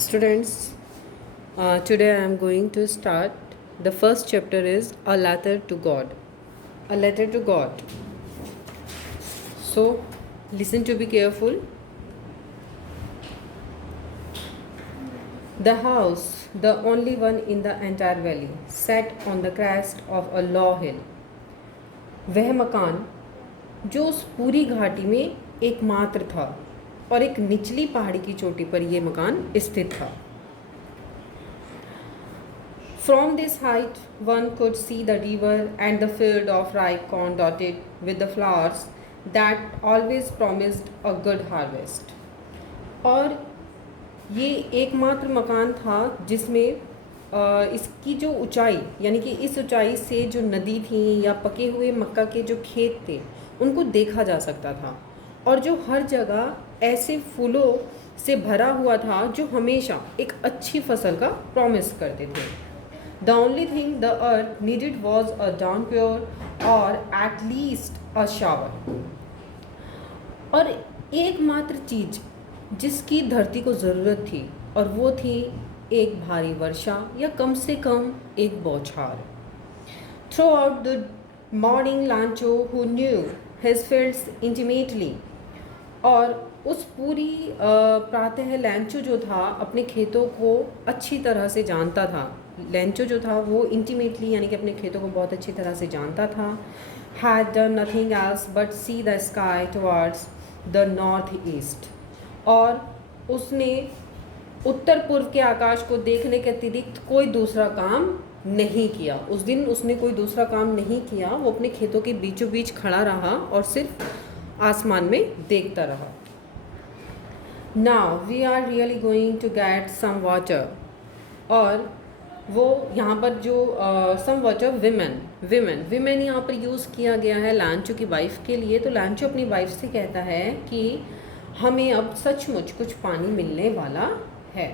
Students, today I am going to start. The first chapter is A Letter to God. A letter to God. So, listen to be careful. The house, the only one in the entire valley, sat on the crest of a low hill. वह मकान जो उस पूरी घाटी में एकमात्र था और एक निचली पहाड़ी की चोटी पर यह मकान स्थित था. From this height, one could see the river and the field of ripe corn dotted with the flowers that always promised a good harvest. और ये एकमात्र मकान था जिसमें इसकी जो ऊंचाई यानी कि इस ऊंचाई से जो नदी थी या पके हुए मक्का के जो खेत थे उनको देखा जा सकता था और जो हर जगह ऐसे फूलों से भरा हुआ था जो हमेशा एक अच्छी फसल का प्रॉमिस करते थे. The only thing the earth needed was a downpour or at least a shower. और एकमात्र चीज़ जिसकी धरती को ज़रूरत थी और वो थी एक भारी वर्षा या कम से कम एक बौछार. Throughout the morning, Lancho, who knew his fields intimately, और उस पूरी प्रातः लैंचो जो था अपने खेतों को अच्छी तरह से जानता था. लैंचो जो था वो इंटीमेटली यानी कि अपने खेतों को बहुत अच्छी तरह से जानता था. had done nothing else but see the sky towards the north east, और उसने उत्तर पूर्व के आकाश को देखने के अतिरिक्त कोई दूसरा काम नहीं किया. उस दिन उसने कोई दूसरा काम नहीं किया. वो अपने खेतों के बीचों बीच खड़ा रहा और सिर्फ आसमान में देखता रहा. Now we are really going to get some water. और वो यहाँ पर जो सम वाटर विमेन यहाँ पर यूज़ किया गया है लैंचो की वाइफ के लिए. तो लैंचो अपनी वाइफ से कहता है कि हमें अब सचमुच कुछ पानी मिलने वाला है.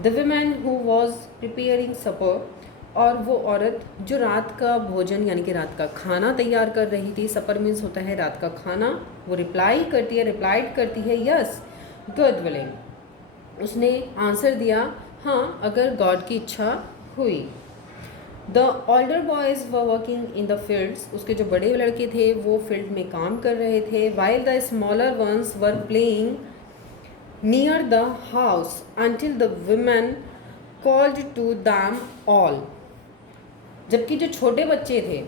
The women who was preparing supper, और वो औरत जो रात का भोजन यानी कि रात का खाना तैयार कर रही थी. सपर मीन्स होता है रात का खाना. वो रिप्लाइड करती है यस गॉड विलिंग. उसने आंसर दिया हाँ अगर गॉड की इच्छा हुई. The older boys were working in the fields. उसके जो बड़े लड़के थे वो फील्ड में काम कर रहे थे. While the smaller ones were playing near the house until the women called to them all. जबकि जो छोटे बच्चे थे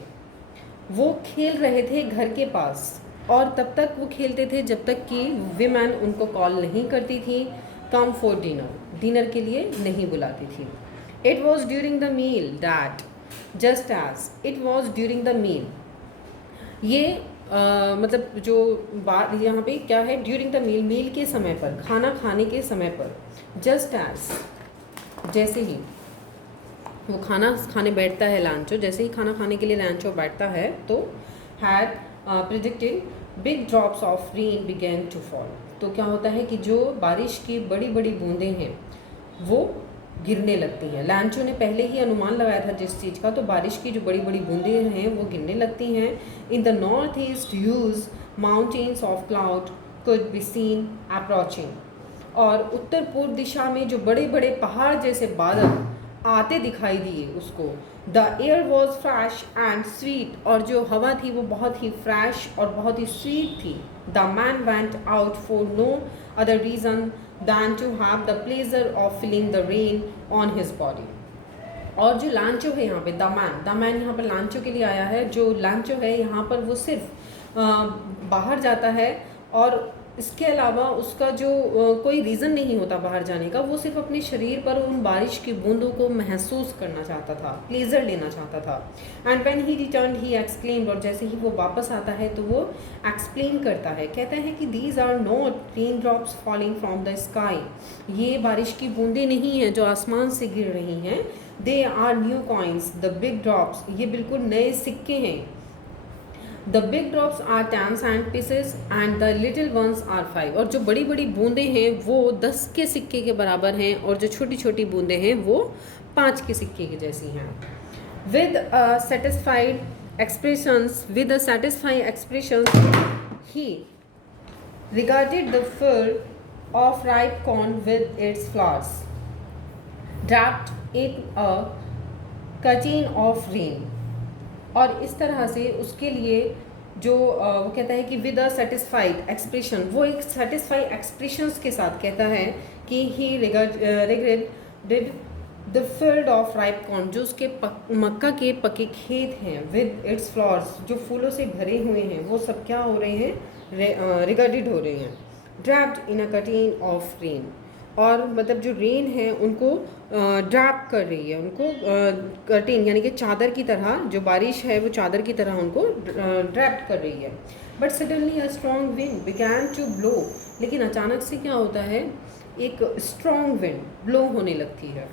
वो खेल रहे थे घर के पास और तब तक वो खेलते थे जब तक कि विमेन उनको कॉल नहीं करती थी. कम फॉर डिनर के लिए नहीं बुलाती थी. It was during the meal that just as it was during the meal. ये मतलब जो बात यहाँ पे क्या है, ड्यूरिंग द मील के समय पर, खाना खाने के समय पर. जस्ट एज जैसे ही वो खाना खाने बैठता है लैंचो, जैसे ही खाना खाने के लिए लैंचो बैठता है तो had predicted big drops of rain began to fall. तो क्या होता है कि जो बारिश की बड़ी बड़ी बूंदें हैं वो गिरने लगती हैं. लैंचो ने पहले ही अनुमान लगाया था जिस चीज़ का, तो बारिश की जो बड़ी बड़ी बूंदें हैं वो गिरने लगती हैं. In the north east huge mountains of cloud could be seen approaching. और उत्तर पूर्व दिशा में जो बड़े बड़े पहाड़ जैसे बादल आते दिखाई दिए उसको. The air was fresh and sweet. और जो हवा थी वो बहुत ही फ्रेश और बहुत ही स्वीट थी. The man went out for no other reason than to have the pleasure of feeling the rain on his body. और जो लांचो है यहाँ पे द मैन यहाँ पर लांचो के लिए आया है. जो लांचो है यहाँ पर वो सिर्फ बाहर जाता है और इसके अलावा उसका जो कोई रीज़न नहीं होता बाहर जाने का. वो सिर्फ अपने शरीर पर उन बारिश की बूंदों को महसूस करना चाहता था, प्लेजर लेना चाहता था. And when he return he exclaimed. और जैसे ही वो वापस आता है तो वो एक्सप्लेन करता है, कहता है कि these are not rain drops falling from the sky. ये बारिश की बूंदें नहीं हैं जो आसमान से गिर रही हैं. They are new coins the big drops. ये बिल्कुल नए सिक्के हैं. The big drops are 10 cent pieces and the little ones are 5. और जो बड़ी बड़ी बूंदें हैं वो 10 के सिक्के के बराबर हैं और जो छोटी छोटी बूंदें हैं वो 5 के सिक्के के जैसी हैं. With satisfying expressions he regarded the field of ripe corn with its flowers, wrapped in a curtain of rain. और इस तरह से उसके लिए जो वो कहता है कि विद अ सेटिस्फाइड एक्सप्रेशन, वो एक सेटिस्फाइड एक्सप्रेशंस के साथ कहता है कि ही regarded the field of ripe corn, जो उसके मक्का के पके खेत हैं, विद इट्स फ्लावर्स, जो फूलों से भरे हुए हैं, वो सब क्या हो रहे हैं, रिगार्डेड हो रहे हैं, draped in a curtain of rain, और मतलब जो रेन है उनको ड्रैप कर रही है, उनको कर्टेन यानी कि चादर की तरह, जो बारिश है वो चादर की तरह उनको ड्रैप कर रही है. But suddenly a strong wind began to blow, लेकिन अचानक से क्या होता है, एक स्ट्रॉन्ग विंड ब्लो होने लगती है.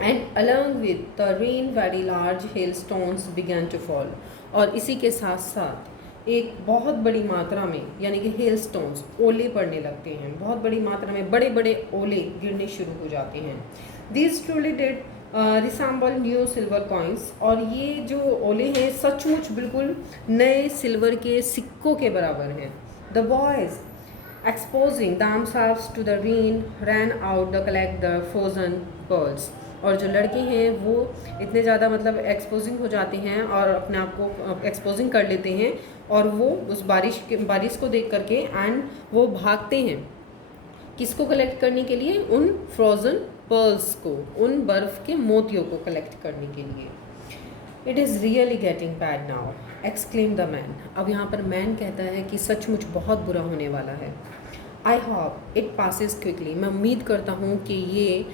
And along with the rain very large hailstones began to fall, और इसी के साथ साथ एक बहुत बड़ी मात्रा में यानी कि हेल स्टोन्स, ओले पड़ने लगते हैं, बहुत बड़ी मात्रा में बड़े बड़े ओले गिरने शुरू हो जाते हैं. This truly did resemble new silver coins, और ये जो ओले हैं सचमुच बिल्कुल नए सिल्वर के सिक्कों के बराबर हैं. The boys exposing themselves to the rain ran out to collect the frozen pearls, और जो लड़के हैं वो इतने ज़्यादा मतलब एक्सपोजिंग हो जाते हैं और अपने आप को एक्सपोजिंग कर लेते हैं, और वो उस बारिश को देख करके एंड वो भागते हैं किसको कलेक्ट करने के लिए, उन फ्रोज़न पर्ल्स को, उन बर्फ़ के मोतियों को कलेक्ट करने के लिए. It is really getting bad now exclaim the man. अब यहाँ पर मैन कहता है कि सचमुच बहुत बुरा होने वाला है. I hope it passes quickly, मैं उम्मीद करता हूँ कि ये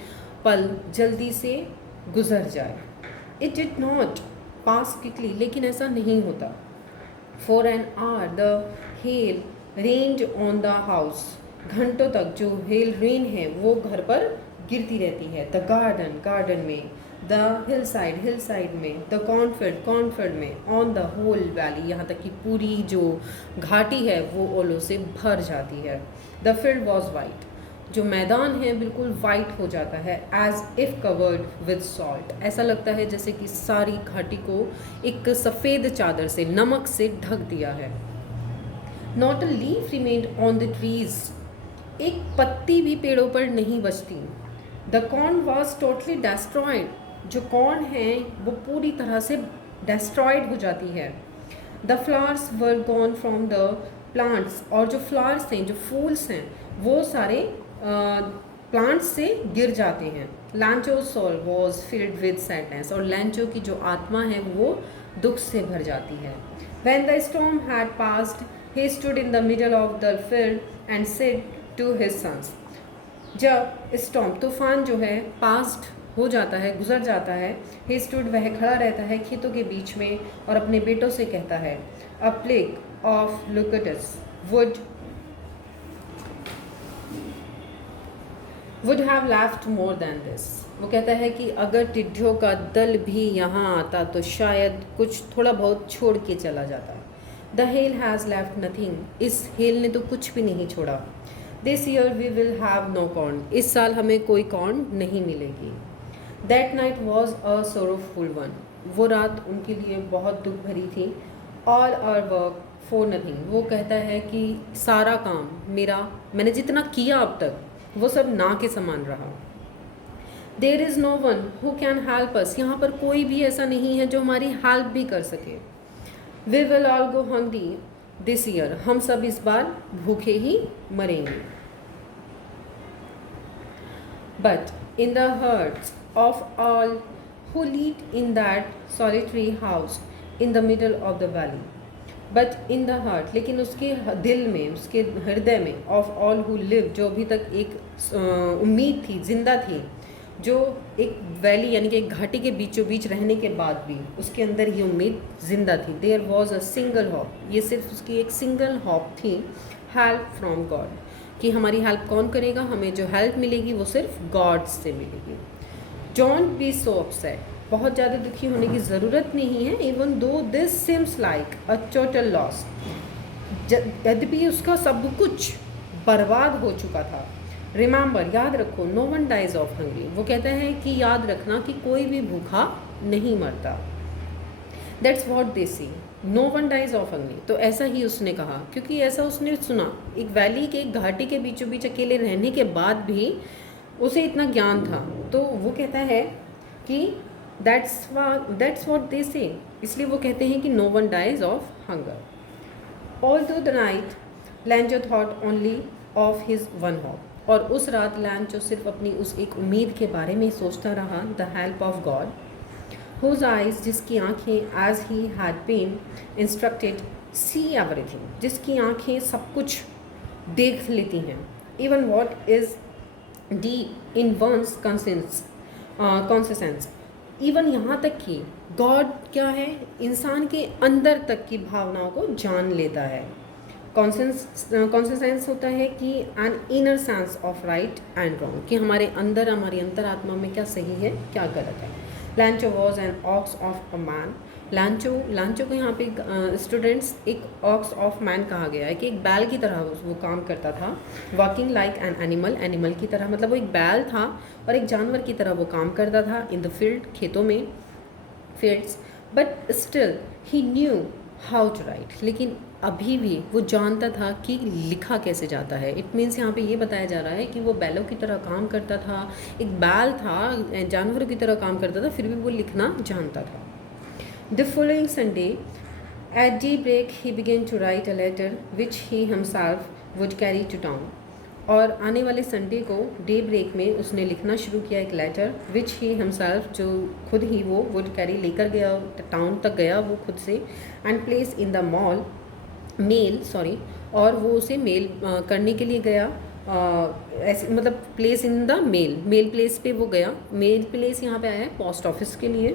पल जल्दी से गुजर जाए. It did not pass quickly, लेकिन ऐसा नहीं होता. For an hour the hell rained on the house, घंटों तक जो हेल रेन है वो घर पर गिरती रहती है. द गार्डन में, द हिल साइड में, द कॉर्नफील्ड में, ऑन द होल वैली, यहाँ तक कि पूरी जो घाटी है वो ओलों से भर जाती है. द फील्ड वॉज वाइट, जो मैदान है बिल्कुल वाइट हो जाता है. As if covered with salt, ऐसा लगता है जैसे कि सारी घाटी को एक सफ़ेद चादर से, नमक से ढक दिया है. Not a leaf remained on the trees, एक पत्ती भी पेड़ों पर नहीं बचती. The corn was totally destroyed, जो कॉर्न है वो पूरी तरह से डेस्ट्रॉयड हो जाती है. The flowers were gone from the plants, और जो फ्लावर्स हैं, जो फूल्स हैं, वो सारे प्लांट्स से गिर जाते हैं. Lencho soul was filled with sadness, और लैंचो की जो आत्मा है वो दुख से भर जाती है. When the storm had passed he stood in the middle of the field and said to his sons, जब स्टॉर्म तूफान जो है पास्ट हो जाता है, गुजर जाता है, ही स्टूड, वह खड़ा रहता है खेतों के बीच में और अपने बेटों से कहता है, a plague of locusts would have left more than this. वो कहता है कि अगर टिड्ढियों का दल भी यहाँ आता तो शायद कुछ थोड़ा बहुत छोड़ के चला जाता. The hail has left nothing, इस हेल ने तो कुछ भी नहीं छोड़ा. This year we will have no corn, इस साल हमें कोई कॉर्न नहीं मिलेगी. That night was a sorrowful one, वो रात उनके लिए बहुत दुख भरी थी. All our work for nothing, वो कहता है कि सारा काम मैंने जितना किया अब तक वो सब ना के समान रहा. There is no one who can help us, यहाँ पर कोई भी ऐसा नहीं है जो हमारी हेल्प भी कर सके. We will all go hungry this year, हम सब इस बार भूखे ही मरेंगे. But in the hearts of all who lived in that solitary house in the middle of the valley. But in the heart, लेकिन उसके दिल में, उसके हृदय में, ऑफ ऑल हु लिव, जो अभी तक एक उम्मीद थी, जिंदा थी, जो एक वैली यानी कि एक घाटी के बीचों बीच रहने के बाद भी उसके अंदर ये उम्मीद जिंदा थी. There was a single hope, ये सिर्फ उसकी एक सिंगल होप थी, हेल्प फ्रॉम गॉड, कि हमारी हेल्प कौन करेगा, हमें जो हेल्प मिलेगी वो सिर्फ गॉड से मिलेगी. डोंट बी सो अपसेट, बहुत ज़्यादा दुखी होने की ज़रूरत नहीं है. Even though this seems like a total loss, यद्यपि उसका सब कुछ बर्बाद हो चुका था. रिमेंबर, याद रखो, no one dies of hungry, वो कहता है कि याद रखना कि कोई भी भूखा नहीं मरता. That's what they see, no one dies of hungry, तो ऐसा ही उसने कहा, क्योंकि ऐसा उसने सुना। एक वैली के, एक घाटी के बीचों बीच अकेले रहने के बाद भी उसे इतना ज्ञान था, तो वो कहता है कि दैट्स व्हाट दे से, इसलिए वो कहते हैं कि no one dies of hunger. All through the night Lencho thought only of his one hope, और उस रात लैंचो सिर्फ अपनी उस एक उम्मीद के बारे में सोचता रहा, the help of God, whose eyes, जिसकी आँखें, as he had been instructed, see everything, जिसकी आँखें सब कुछ देख लेती हैं, even what is deep in one's conscience, even यहाँ तक कि गॉड क्या है, इंसान के अंदर तक की भावनाओं को जान लेता है। कॉन्सियस होता है कि an inner sense of right and wrong, कि हमारे अंदर, हमारी अंतरात्मा में क्या सही है क्या गलत है। लैंचो was an ox of a man, लांचो को यहाँ पे स्टूडेंट्स एक ऑक्स ऑफ मैन कहा गया है कि एक बैल की तरह वो काम करता था, वर्किंग लाइक एन एनिमल की तरह, मतलब वो एक बैल था और एक जानवर की तरह वो काम करता था इन द फील्ड, खेतों में, fields, but still he knew how to write, लेकिन अभी भी वो जानता था कि लिखा कैसे जाता है। इट मीन्स यहाँ पे ये बताया जा रहा है कि वो बैलों की तरह काम करता था, एक बैल था, जानवरों की तरह काम करता था, फिर भी वो लिखना जानता था। The following Sunday at daybreak he began to write a letter which he himself would carry to town, और आने वाले संडे को डे ब्रेक में उसने लिखना शुरू किया एक लेटर, विच ही हिमसेल्फ, जो खुद ही वो वुड कैरी लेकर गया, टाउन तक गया वो खुद से, and place in the mail, और वो उसे मेल करने के लिए गया, ऐसे मतलब place in the mail place पे वो गया। मेल प्लेस यहाँ पे आया है पोस्ट ऑफिस के लिए।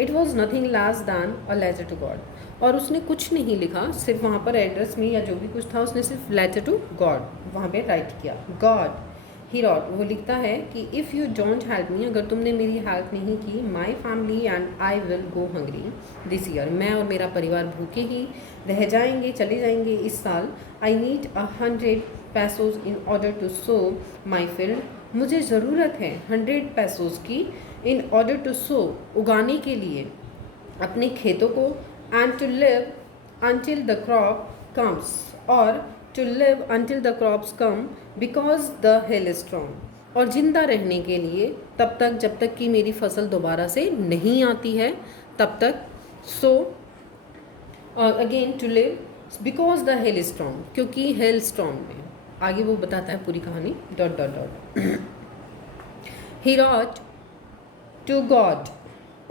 It was nothing less than a letter to God, और उसने कुछ नहीं लिखा, सिर्फ वहाँ पर एड्रेस में या जो भी कुछ था उसने सिर्फ लेटर टू गॉड वहाँ पे राइट किया। गॉड ही रॉट, वो लिखता है कि if you don't help me, अगर तुमने मेरी हेल्प नहीं की, my family and I will go hungry this year, मैं और मेरा परिवार भूखे ही रह जाएंगे, चले जाएंगे इस साल। I need 100 pesos in order to sow my field, मुझे ज़रूरत है 100 पैसोज की इन ऑर्डर टू सो, उगाने के लिए अपने खेतों को, and to live until the crop comes, और to live until the crops come because the hill is strong, और ज़िंदा रहने के लिए तब तक जब तक कि मेरी फसल दोबारा से नहीं आती है तब तक। So again to live because the hill is strong, क्योंकि हिल स्ट्रॉन्ग में आगे वो बताता है पूरी कहानी dot dot dot. He wrote to God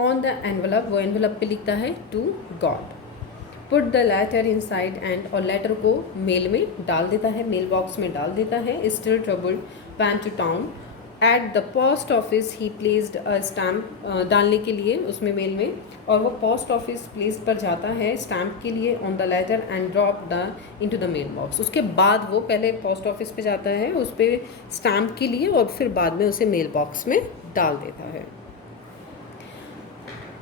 on the envelope, वो एनवलप पे लिखता है to God, put the letter inside and, और लेटर को मेल में डाल देता है, मेल बॉक्स में डाल देता है। Still troubled went to town at the post office he placed a stamp, डालने के लिए उसमें मेल में, और वो पोस्ट ऑफिस प्लेस पर जाता है स्टैम्प के लिए on the letter and drop the into the mailbox. उसके बाद वो पहले पोस्ट ऑफिस पे जाता है उस पर स्टैम्प के लिए, और फिर बाद में उसे मेल बॉक्स में डाल देता है।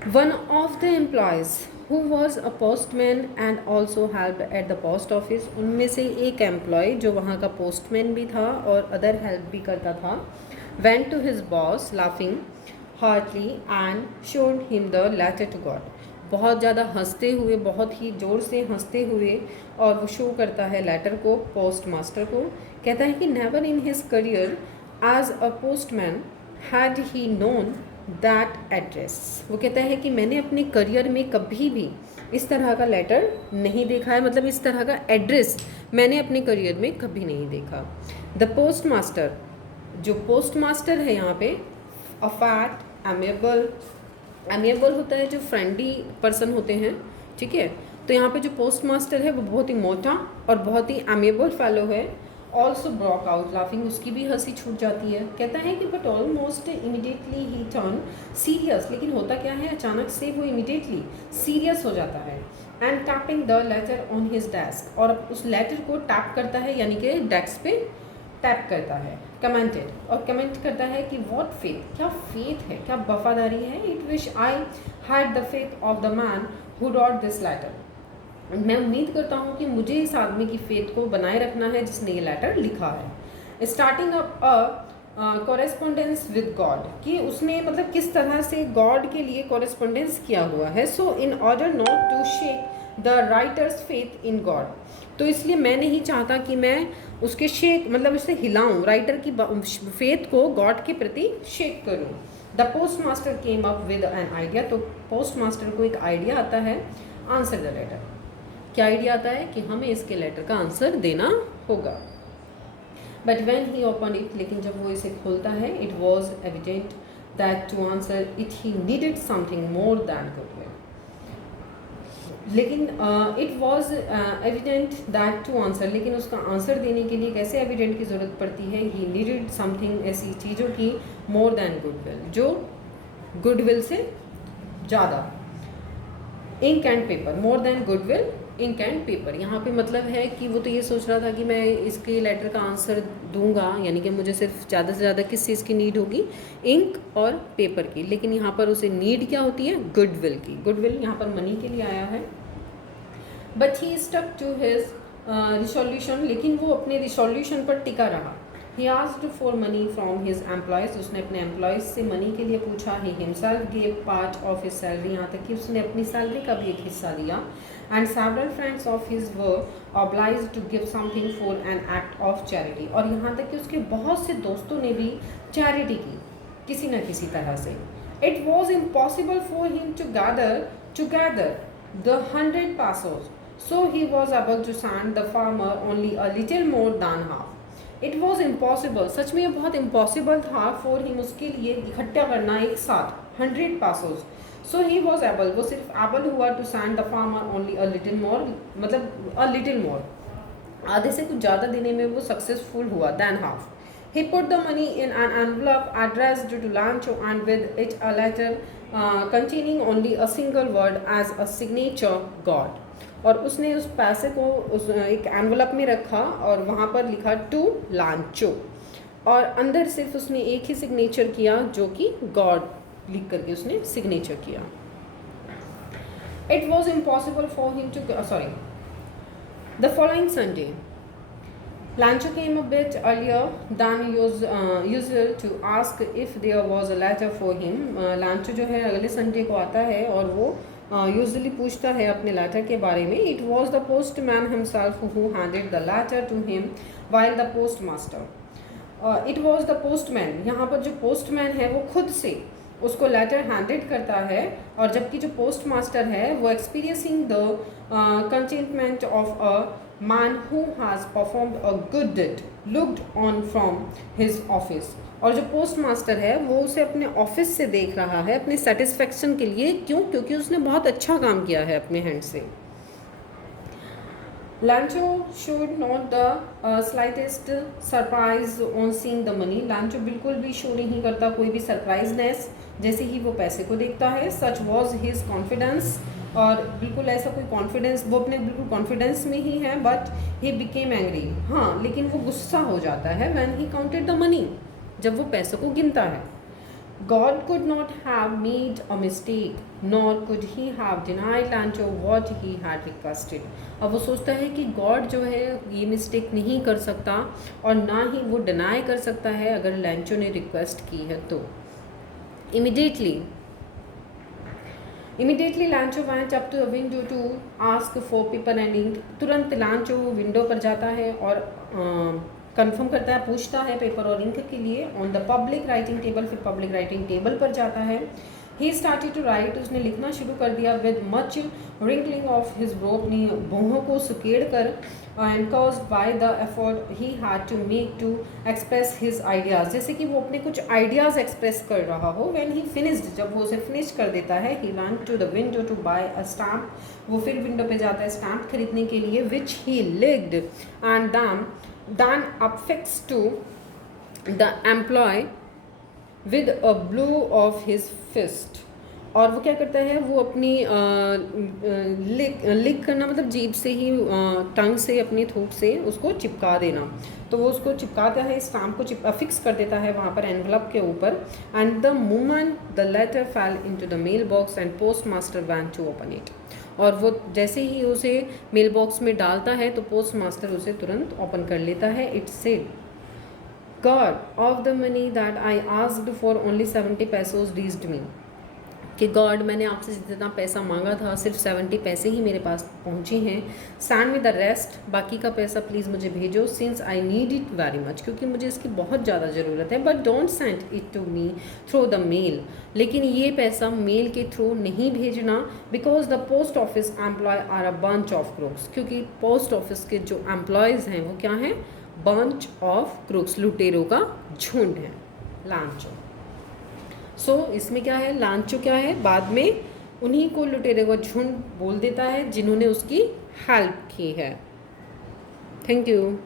One of the employees who was a postman and also helped at the post office, उनमें से एक एम्प्लॉय जो वहाँ का पोस्टमैन भी था और अदर हेल्प भी करता था, went to his boss laughing heartily and showed him the letter to God, बहुत ज़्यादा हंसते हुए, बहुत ही ज़ोर से हंसते हुए, और वो शो करता है लेटर को पोस्ट मास्टर को। कहता है कि never in his career as a postman had he known that address, वो कहता है कि मैंने अपने करियर में कभी भी इस तरह का लेटर नहीं देखा है, मतलब इस तरह का एड्रेस मैंने अपने करियर में कभी नहीं देखा। द पोस्ट मास्टर, जो पोस्ट मास्टर है यहाँ पे, अ फैट एमिएबल होता है, जो फ्रेंडली पर्सन होते हैं, ठीक है। तो यहाँ पे जो पोस्ट मास्टर है वो बहुत ही मोटा और बहुत ही एमिएबल फेलो है। ऑल्सो ब्रॉक आउट लाफिंग, उसकी भी हंसी छूट जाती है। कहता है कि but almost immediately he turn serious, लेकिन होता क्या है, अचानक से वो इमीडिएटली सीरियस हो जाता है। And tapping the later on his desk, और उस लेटर को टैप करता है, यानी कि डेस्क पे टैप करता है। कमेंटेड, और कमेंट करता है कि व्हाट फेथ, क्या फेथ है, क्या वफादारी है। It wish I had the faith of the man who wrote this letter, मैं उम्मीद करता हूँ कि मुझे इस आदमी की फेथ को बनाए रखना है जिसने ये लेटर लिखा है। Starting a correspondence with God, कि उसने मतलब किस तरह से गॉड के लिए कॉरेस्पॉन्डेंस किया हुआ है। So in order not to shake the writer's faith in God. तो इसलिए मैं नहीं चाहता कि मैं उसके शेक मतलब उसे हिलाऊं, राइटर की फेथ को गॉड के प्रति शेक करूं। The post master came up with an idea. तो पोस्ट मास्टर को एक आइडिया आता है, आंसर द लेटर। क्या आइडिया आता है कि हमें इसके लेटर का आंसर देना होगा। But when he open it, लेकिन जब वो इसे खोलता है, it was evident that to answer it he needed something more than goodwill. लेकिन it was evident that to answer, लेकिन उसका आंसर देने के लिए कैसे एविडेंट की ज़रूरत पड़ती है, ही नीडेड समथिंग, ऐसी चीज़ों की, मोर दैन गुडविल, जो गुडविल से ज़्यादा। Ink and paper, more than goodwill, ink and paper. यहाँ पे मतलब है कि वो तो ये सोच रहा था कि मैं इसके लेटर का आंसर दूंगा, यानी कि मुझे सिर्फ ज़्यादा से ज़्यादा किस चीज़ की नीड होगी, इंक और पेपर की। लेकिन यहाँ पर उसे नीड क्या होती है, गुडविल की। गुडविल यहाँ पर मनी के लिए आया है। But he stuck to his resolution, लेकिन वो अपने रिसोल्यूशन पर टिका रहा। He asked for money from his employees, उसने अपने एम्प्लॉयज़ से मनी के लिए पूछा। He himself gave part of his salary, यहाँ तक कि उसने अपनी सैलरी का भी एक हिस्सा दिया। And several friends of his were obliged to give something for an act of charity, और यहाँ तक कि उसके बहुत से दोस्तों ने भी चैरिटी की किसी न किसी तरह से। It was impossible for him to gather the 100 pesos, so he was able to send the farmer only a little more than half. It was impossible, सच में ये बहुत impossible था for him, उसके लिए इकट्ठा करना एक साथ 100 pesos. So he was able, वो सिर्फ able हुआ to send the farmer only a little more, मतलब a little more, आधे से कुछ ज़्यादा देने में वो सक्सेसफुल हुआ than half. He put the money in an envelope addressed to Lancho and with it a letter containing only a single word as a signature, God. और उसने उस पैसे को उस एक एनवलप में रखा और वहाँ पर लिखा टू लांचो, और अंदर सिर्फ उसने एक ही सिग्नेचर किया जो कि गॉड लिख करके उसने सिग्नेचर किया। It was impossible for him to the following Sunday Lancho came a bit earlier than usual to ask if there was a letter for him. Lancho जो है अगले संडे को आता है और वो यूजुअली पूछता है अपने लेटर के बारे में। It was the postman himself who handed the letter to him while the postmaster. It was the postman, यहाँ पर जो postman है वो खुद से उसको लेटर हैंडेड करता है, और जबकि जो पोस्ट मास्टर है वो experiencing the containment of a man who has performed a good did looked on from his office, और जो पोस्ट मास्टर है वो उसे अपने ऑफिस से देख रहा है अपने सेटिस्फेक्शन के लिए। क्यों? क्योंकि उसने बहुत अच्छा काम किया है अपने हैंड से। Lancho showed not the slightest surprise on seeing the money. Lancho बिल्कुल भी शो नहीं करता कोई भी सरप्राइजनेस जैसे ही वो पैसे को देखता है। Such was his confidence, और बिल्कुल ऐसा कोई कॉन्फिडेंस, वो अपने बिल्कुल कॉन्फिडेंस में ही है। But he became angry, हाँ लेकिन वो गुस्सा हो जाता है when he counted the money, जब वो पैसों को गिनता है। God could not have made a mistake, nor could he have denied Lancho what he had requested. अब वो सोचता है कि गॉड जो है ये मिस्टेक नहीं कर सकता और ना ही वो डिनाई कर सकता है अगर लैंचो ने रिक्वेस्ट की है तो। Immediately Lancho went up to the window to ask for paper and ink. तुरंत लांचो विंडो पर जाता है और कंफर्म करता है, पूछता है पेपर और इंक के लिए। On the public writing table, फिर पब्लिक राइटिंग टेबल पर जाता है। ही स्टार्टेड टू राइट, उसने लिखना शुरू कर दिया। With much wrinkling of his brow, अपनी भौहों को सुकेड़ कर, and caused by the effort he had to make to express his ideas, जैसे कि वो अपने कुछ आइडियाज़ एक्सप्रेस कर रहा हो। व्हेन ही फिनिश्ड, जब वो उसे फिनिश कर देता है, he went to the window to buy a stamp, वो फिर विंडो पे जाता है स्टैम्प खरीदने के लिए। Which he licked and then affixed to the employee with a blow of his fist, और वो क्या करता है, वो अपनी लिक करना मतलब जीभ से ही, टंग से, अपनी थूक से उसको चिपका देना। तो वो उसको चिपकाता है, स्टैम्प को फिक्स कर देता है वहाँ पर एनवलप के ऊपर। And the moment the letter fell into the mailbox and postmaster went to open it, और वो जैसे ही उसे मेल बॉक्स में डालता है तो पोस्ट मास्टर उसे तुरंत ओपन कर लेता है। It said, God of the money that I asked for only 70 pesos reached me. कि गॉड, मैंने आपसे जितना पैसा मांगा था सिर्फ 70 पैसे ही मेरे पास पहुंचे हैं, सेंड मी द रेस्ट, बाकी का पैसा प्लीज़ मुझे भेजो, since I need it very much, क्योंकि मुझे इसकी बहुत ज़्यादा ज़रूरत है, but don't send it to me through the mail, लेकिन ये पैसा मेल के थ्रू नहीं भेजना, because the post office employ are a bunch of crooks, क्योंकि पोस्ट ऑफिस के जो एम्प्लॉयज़ हैं वो क्या हैं, बंच ऑफ क्रूक्स, लुटेरों का झुंड है, लांचो। सो इसमें क्या है, लांचो क्या है, बाद में उन्हीं को लुटेरे का झुंड बोल देता है जिन्होंने उसकी हेल्प की है। Thank you.